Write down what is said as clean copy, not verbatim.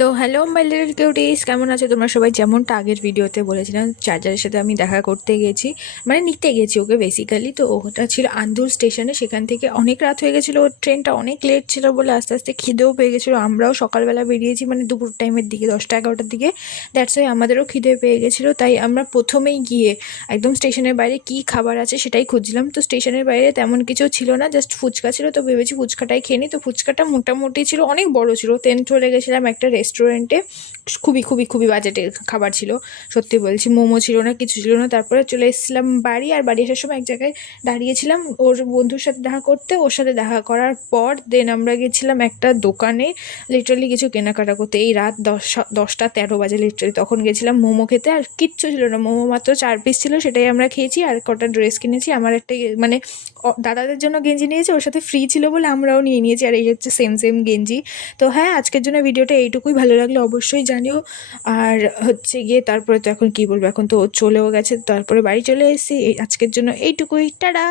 তো hello my little cuties, কেমন আছো তোমরা সবাই? যেমনটা আগের ভিডিওতে বলেছিলাম, চার্জারের সাথে আমি দেখা করতে গেছি, মানে নিতে গেছি ওকে বেসিক্যালি। তো ওটা ছিল আন্দুল স্টেশনে। সেখান থেকে অনেক রাত হয়ে গেছিলো, ওর ট্রেনটা অনেক লেট ছিল বলে আস্তে আস্তে খিদেও পেয়ে গেছিলো। আমরাও সকালবেলা বেরিয়েছি, মানে দুপুর টাইমের দিকে 10টা 11টার দিকে। দ্যাটস ওয়াই আমাদেরও খিদে পেয়ে গেছিলো। তাই আমরা প্রথমেই গিয়ে একদম স্টেশনের বাইরে কী খাবার আছে সেটাই খুঁজছিলাম। তো স্টেশনের বাইরে তেমন কিছু ছিল না, জাস্ট ফুচকা ছিল। তো ভেবেছি ফুচকাটাই খেয়ে নিই। তো ফুচকাটা মোটামুটি ছিল, অনেক বড় ছিল। চলে গেছিলাম একটা রেস্টুরেন্টে, খুবই খুবই খুবই বাজেটের খাবার ছিল, সত্যি বলছি। মোমো ছিল না, কিছু ছিল না। তারপরে চলে এসেছিলাম বাড়ি। আর বাড়ি আসার সময় এক জায়গায় দাঁড়িয়েছিলাম ওর বন্ধুর সাথে দেখা করতে। ওর সাথে দেখা করার পর দেন আমরা গেছিলাম একটা দোকানে লিটারালি কিছু কেনাকাটা করতে। এই রাত 10টা 13 বাজে লিটারালি। তখন গেছিলাম মোমো খেতে, আর কিচ্ছু ছিল না, মোমো মাত্র 4 পিস ছিল, সেটাই আমরা খেয়েছি। আর কটা ড্রেস কিনেছি। আমার একটা মানে দাদাদের জন্য গেঞ্জি নিয়েছি, ওর সাথে ফ্রি ছিল বলে আমরাও নিয়ে নিয়েছি। আর এই হচ্ছে সেম সেম গেঞ্জি। তো হ্যাঁ, আজকের জন্য ভিডিওটা এইটুকুই। ভালো লাগলে অবশ্যই জানিও। আর হচ্ছে গিয়ে তারপরে তো এখন কি বলবো, এখন তো ও চলেও গেছে, তারপরে বাড়ি চলে এসেছি। আজকের জন্য এইটুকুই, টাটা।